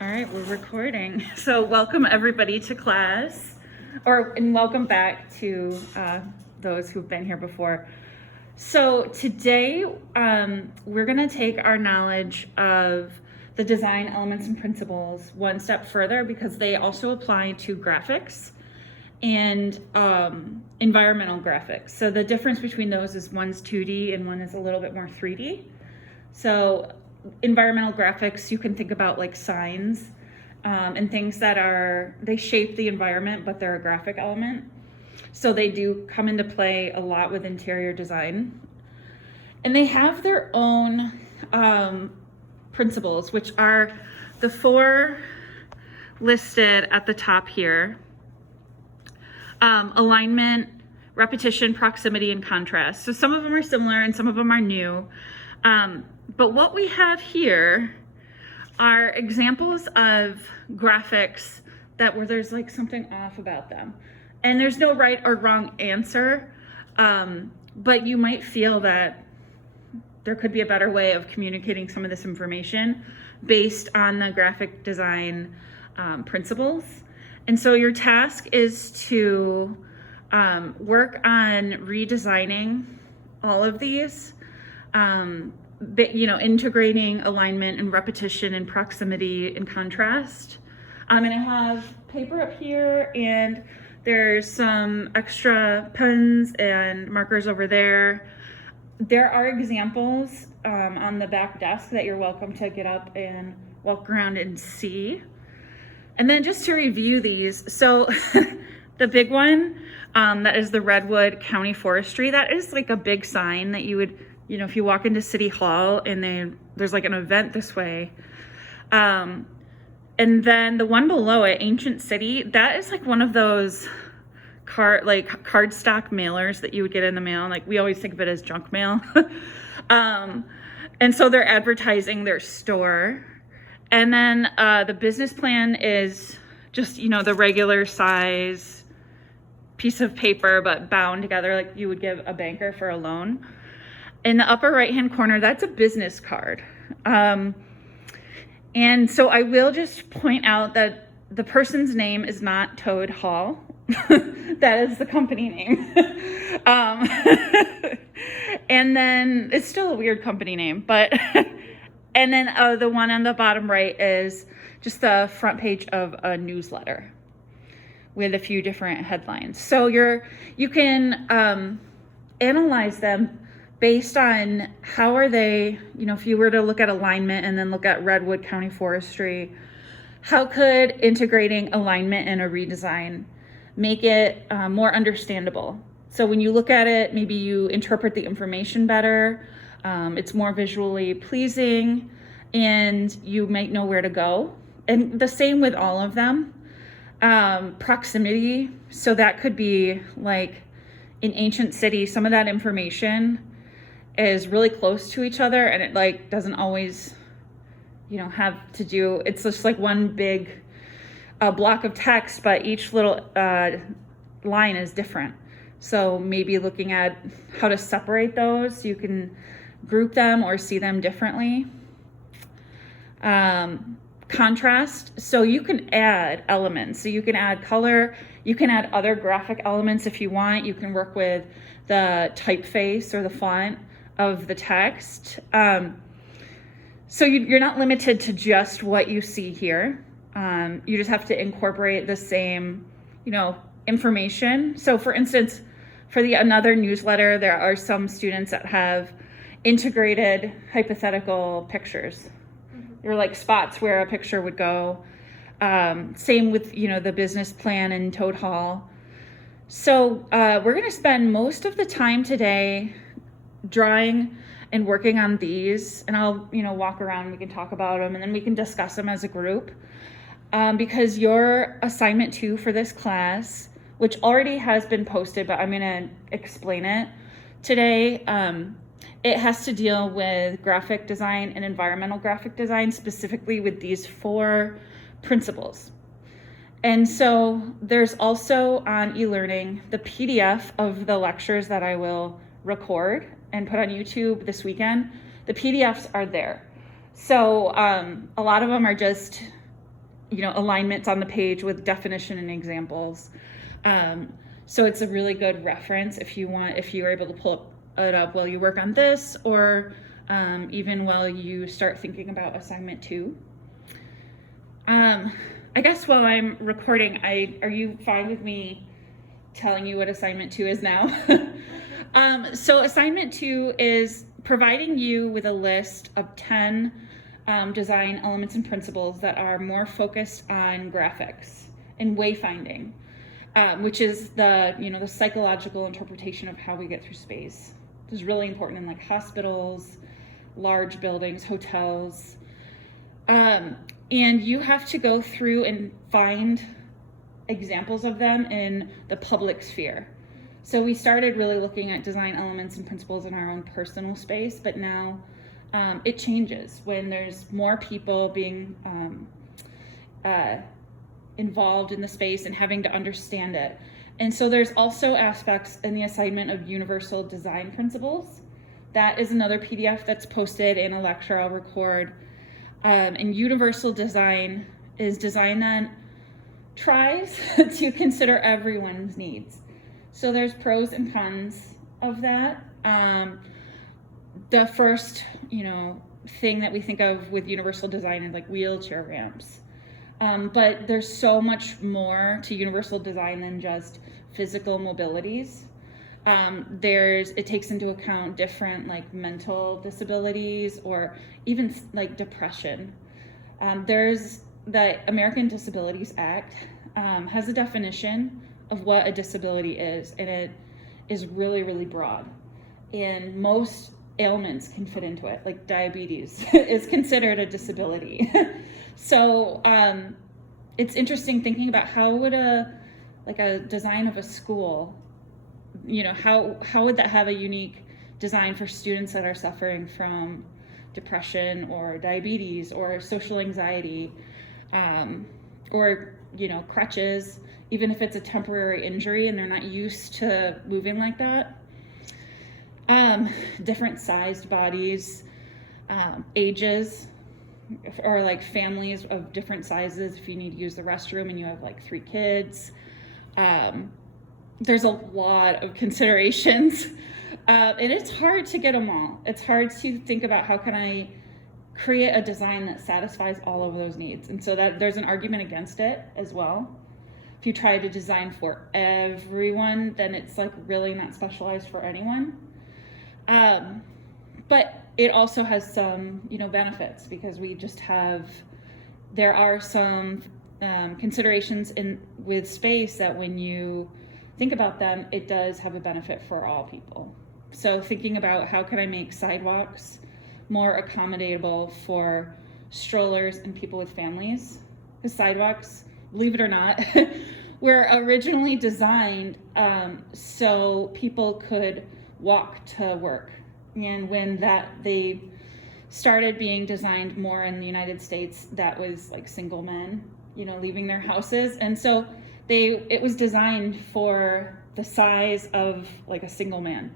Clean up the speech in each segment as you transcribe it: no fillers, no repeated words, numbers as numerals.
All right, we're recording. So welcome everybody to class, and welcome back to those who've been here before. So today we're going to take our knowledge of the design elements and principles one step further because they also apply to graphics and environmental graphics. So the difference between those is one's 2D and one is a little bit more 3D. So environmental graphics, you can think about like signs and things that they shape the environment, but they're a graphic element. So they do come into play a lot with interior design. And they have their own principles, which are the four listed at the top here. Alignment, repetition, proximity, and contrast. So some of them are similar and some of them are new. But what we have here are examples of graphics where there's like something off about them. And there's no right or wrong answer, but you might feel that there could be a better way of communicating some of this information based on the graphic design principles. And so your task is to work on redesigning all of these, integrating alignment and repetition and proximity and contrast. And I have paper up here and there's some extra pens and markers over there. There are examples on the back desk that you're welcome to get up and walk around and see. And then just to review these, so the big one, that is the Redwood County Forestry. That is like a big sign that you would, if you walk into City Hall and there's like an event this way. And then the one below it, Ancient City, that is like one of those cardstock mailers that you would get in the mail. Like we always think of it as junk mail. And so they're advertising their store. And then the business plan is just, the regular size piece of paper, but bound together like you would give a banker for a loan. In the upper right-hand corner, that's a business card. And so I will just point out that the person's name is not Toad Hall. That is the company name. And then it's still a weird company name, but and then the one on the bottom right is just the front page of a newsletter with a few different headlines. So you can analyze them based on how are they, if you were to look at alignment and then look at Redwood County Forestry, how could integrating alignment in a redesign make it more understandable? So when you look at it, maybe you interpret the information better. It's more visually pleasing and you might know where to go. And the same with all of them. Proximity, so that could be like in Ancient City, some of that information is really close to each other and it like doesn't always, have to do, it's just like one big block of text, but each little line is different. So maybe looking at how to separate those, you can group them or see them differently. Contrast, so you can add elements. So you can add color, you can add other graphic elements if you want. You can work with the typeface or the font of the text. So you're not limited to just what you see here. You just have to incorporate the same, information. So for instance, for another newsletter, there are some students that have integrated hypothetical pictures. They're like spots where a picture would go. Same with, the business plan in Toad Hall. So we're going to spend most of the time today drawing and working on these. And I'll, walk around, we can talk about them, and then we can discuss them as a group. Because your assignment 2 for this class, which already has been posted, but I'm going to explain it today. It has to deal with graphic design and environmental graphic design, specifically with these 4 principles. And so there's also on eLearning the PDF of the lectures that I will record and put on YouTube this weekend. The PDFs are there. So a lot of them are just alignments on the page with definition and examples. So it's a really good reference if you're able to pull it up while you work on this, or even while you start thinking about assignment 2. I guess while I'm recording, are you fine with me telling you what assignment 2 is now? So assignment 2 is providing you with a list of 10 design elements and principles that are more focused on graphics and wayfinding, which is the psychological interpretation of how we get through space. This is really important in like hospitals, large buildings, hotels. And you have to go through and find examples of them in the public sphere. So we started really looking at design elements and principles in our own personal space, but now it changes when there's more people being involved in the space and having to understand it. And so there's also aspects in the assignment of universal design principles. That is another PDF that's posted in a lecture I'll record. And universal design is design that tries to consider everyone's needs. So there's pros and cons of that. The first, thing that we think of with universal design is like wheelchair ramps. But there's so much more to universal design than just physical mobilities. It takes into account different like mental disabilities or even like depression. There's the American Disabilities Act has a definition of what a disability is, and it is really, really broad. And most ailments can fit into it, like diabetes is considered a disability. So it's interesting thinking about how would a design of a school, how would that have a unique design for students that are suffering from depression or diabetes or social anxiety, or crutches, even if it's a temporary injury and they're not used to moving like that. Different sized bodies, ages, or like families of different sizes if you need to use the restroom and you have like 3 kids. There's a lot of considerations, and it's hard to get them all. It's hard to think about how can I create a design that satisfies all of those needs. And so that there's an argument against it as well. If you try to design for everyone, then it's like really not specialized for anyone. But it also has some, benefits, because there are some considerations with space that when you think about them, it does have a benefit for all people. So thinking about how can I make sidewalks more accommodatable for strollers and people with families. The sidewalks, believe it or not, were originally designed so people could walk to work. And when they started being designed more in the United States, that was like single men, leaving their houses. And so it was designed for the size of like a single man.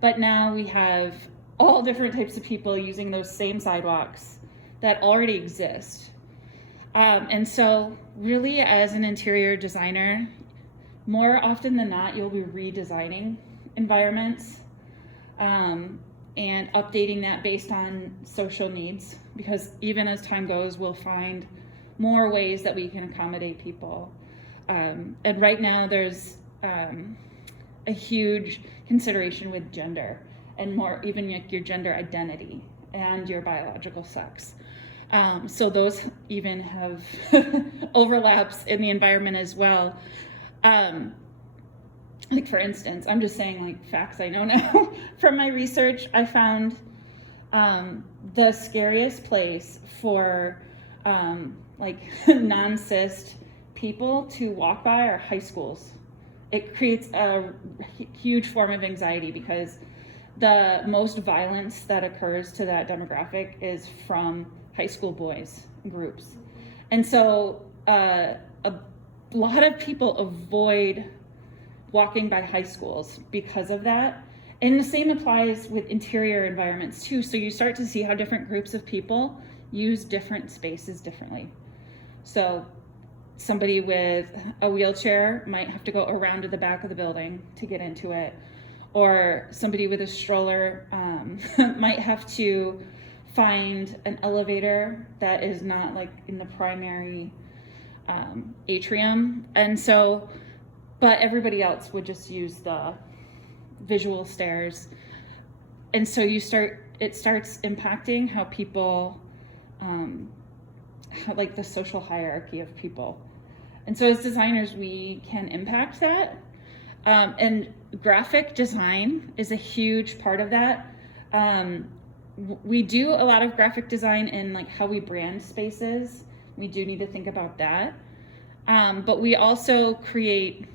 But now we have all different types of people using those same sidewalks that already exist. And so really, as an interior designer, more often than not, you'll be redesigning environments and updating that based on social needs, because even as time goes, we'll find more ways that we can accommodate people. And right now there's a huge consideration with gender, and more even like your gender identity and your biological sex. So those even have overlaps in the environment as well. Like for instance, I'm just saying like facts I know now from my research. I found the scariest place for like non-cis people to walk by are high schools. It creates a huge form of anxiety because the most violence that occurs to that demographic is from high school boys groups. And so a lot of people avoid walking by high schools because of that. And the same applies with interior environments too. So you start to see how different groups of people use different spaces differently. So somebody with a wheelchair might have to go around to the back of the building to get into it, or somebody with a stroller might have to find an elevator that is not like in the primary atrium. And so, but everybody else would just use the visual stairs. And so it starts impacting how people, how, like the social hierarchy of people. And so as designers, we can impact that. And graphic design is a huge part of that. We do a lot of graphic design in like how we brand spaces. We do need to think about that. But we also create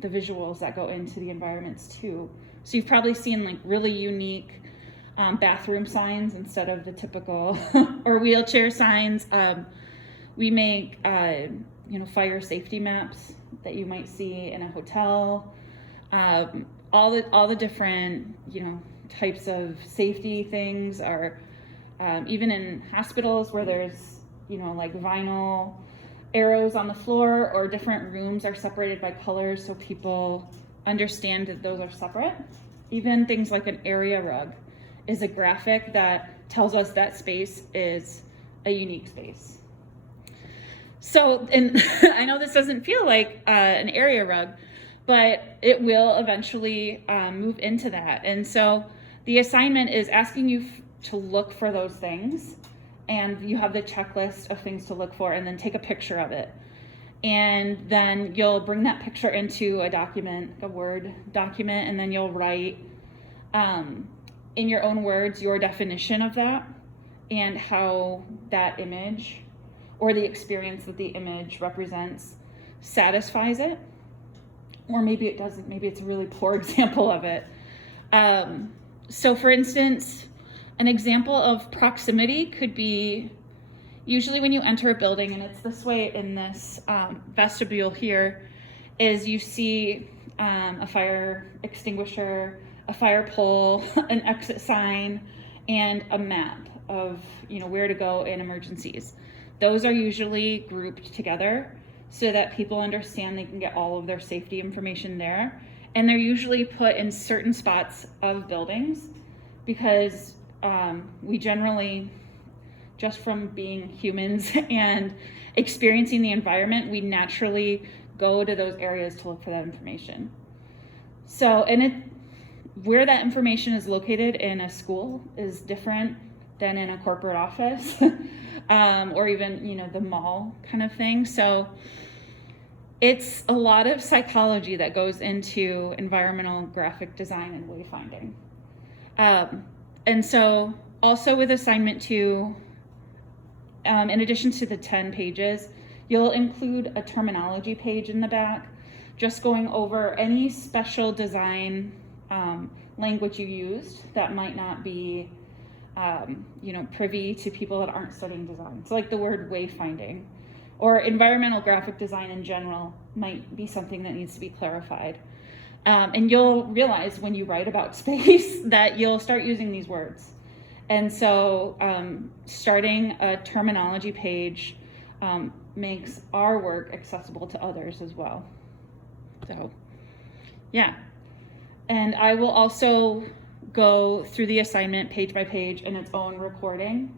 the visuals that go into the environments too. So you've probably seen like really unique bathroom signs instead of the typical or wheelchair signs. We make fire safety maps that you might see in a hotel. All the different types of safety things are even in hospitals where there's like vinyl arrows on the floor, or different rooms are separated by colors so people understand that those are separate. Even things like an area rug is a graphic that tells us that space is a unique space. So, and I know this doesn't feel like an area rug, but it will eventually move into that. And so the assignment is asking you to look for those things, and you have the checklist of things to look for, and then take a picture of it. And then you'll bring that picture into a document, a Word document, and then you'll write in your own words your definition of that and how that image or the experience that the image represents satisfies it. Or maybe it doesn't, maybe it's a really poor example of it. So for instance, an example of proximity could be usually when you enter a building, and it's this way in this vestibule here, is you see a fire extinguisher, a fire pole, an exit sign, and a map of where to go in emergencies. Those are usually grouped together so that people understand they can get all of their safety information there. And they're usually put in certain spots of buildings because we generally, just from being humans and experiencing the environment, we naturally go to those areas to look for that information. So, where that information is located in a school is different than in a corporate office or even, the mall kind of thing. So it's a lot of psychology that goes into environmental graphic design and wayfinding. And so also with assignment 2, in addition to the 10 pages, you'll include a terminology page in the back, just going over any special design language you used that might not be privy to people that aren't studying design. So like the word wayfinding or environmental graphic design in general might be something that needs to be clarified. And you'll realize when you write about space that you'll start using these words. And so starting a terminology page makes our work accessible to others as well. So, yeah. And I will also go through the assignment page by page in its own recording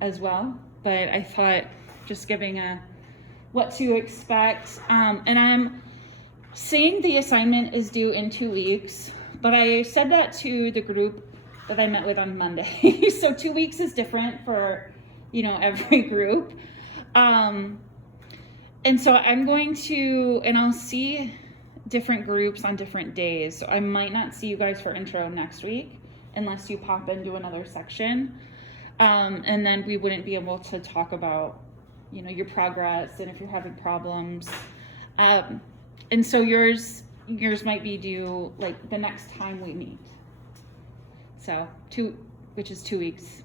as well. But I thought just giving what to expect. And I'm saying the assignment is due in 2 weeks, but I said that to the group that I met with on Monday. So 2 weeks is different for, every group. And so I'm going to, and I'll see different groups on different days. So I might not see you guys for intro next week unless you pop into another section. And then we wouldn't be able to talk about, your progress and if you're having problems. And so yours might be due like the next time we meet. So which is 2 weeks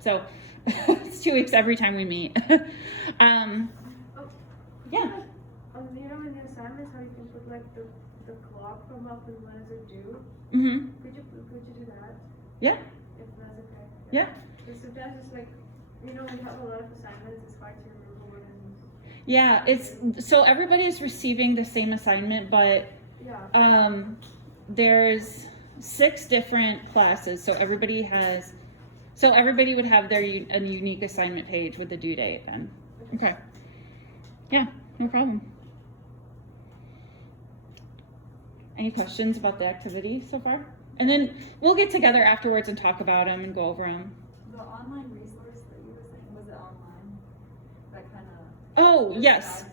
so it's 2 weeks every time we meet. Yeah. In the assignments, how you can put like the clock from up and when is it due? Mm-hmm. Could you do that? Yeah. If that's okay. Yeah. Because sometimes it's like, we have a lot of assignments, it's hard to remember what it is. Yeah, so everybody's receiving the same assignment, but Yeah. there's 6 different classes, so everybody would have a unique assignment page with the due date then. Okay. Yeah, no problem. Any questions about the activity so far? And then we'll get together afterwards and talk about them and go over them. The online resource that you were saying, was it online? That kind of. Oh, yes.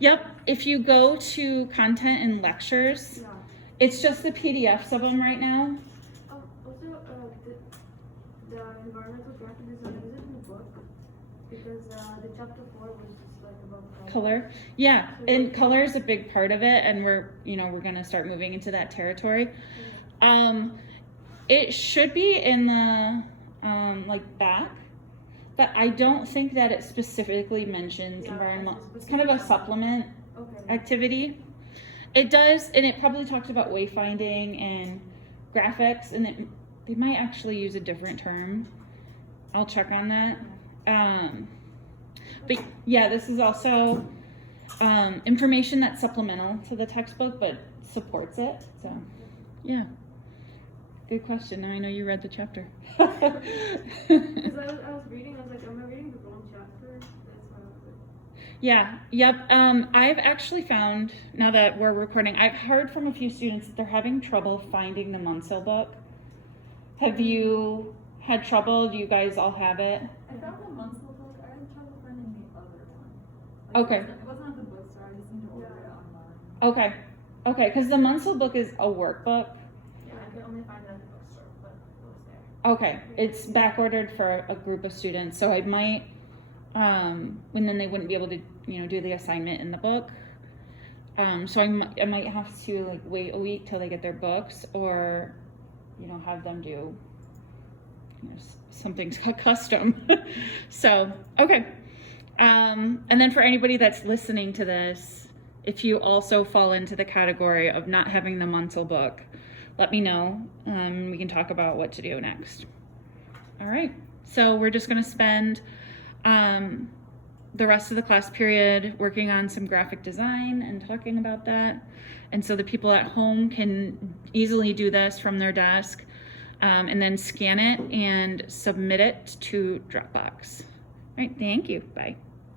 Yep. If you go to content and lectures, Yeah. it's just the PDFs of them right now. Also, the environmental graphic design, is it in the book? Because the chapter 4 was just like about Color. Yeah, and color is a big part of it, and we're going to start moving into that territory. It should be in the like back, but I don't think that it specifically mentions environmental. It's kind of a supplement activity. It does, and it probably talks about wayfinding and graphics, and they might actually use a different term. I'll check on that. But yeah, this is also information that's supplemental to the textbook, but supports it. So, yeah. Good question. Now I know you read the chapter. Because I was reading, I was like, am I reading the wrong chapter? That's why I was like... Yeah, yep. I've actually found, now that we're recording, I've heard from a few students that they're having trouble finding the Munsell book. Have you had trouble? Do you guys all have it? I found the Munsell book. I had trouble finding the other one. Okay. It wasn't at the bookstore. I just need to order it online. Okay. Okay, because the Munsell book is a workbook. Yeah, I could only find it at the bookstore, but it was there. Okay, it's back ordered for a group of students, so I might, and then they wouldn't be able to, do the assignment in the book. So I might have to like wait a week till they get their books, or, have them do, something custom. So, okay. And then for anybody that's listening to this, if you also fall into the category of not having the Munsell book, let me know. We can talk about what to do next. All right. So we're just going to spend the rest of the class period working on some graphic design and talking about that. And so the people at home can easily do this from their desk, and then scan it and submit it to Dropbox. All right. Thank you. Bye.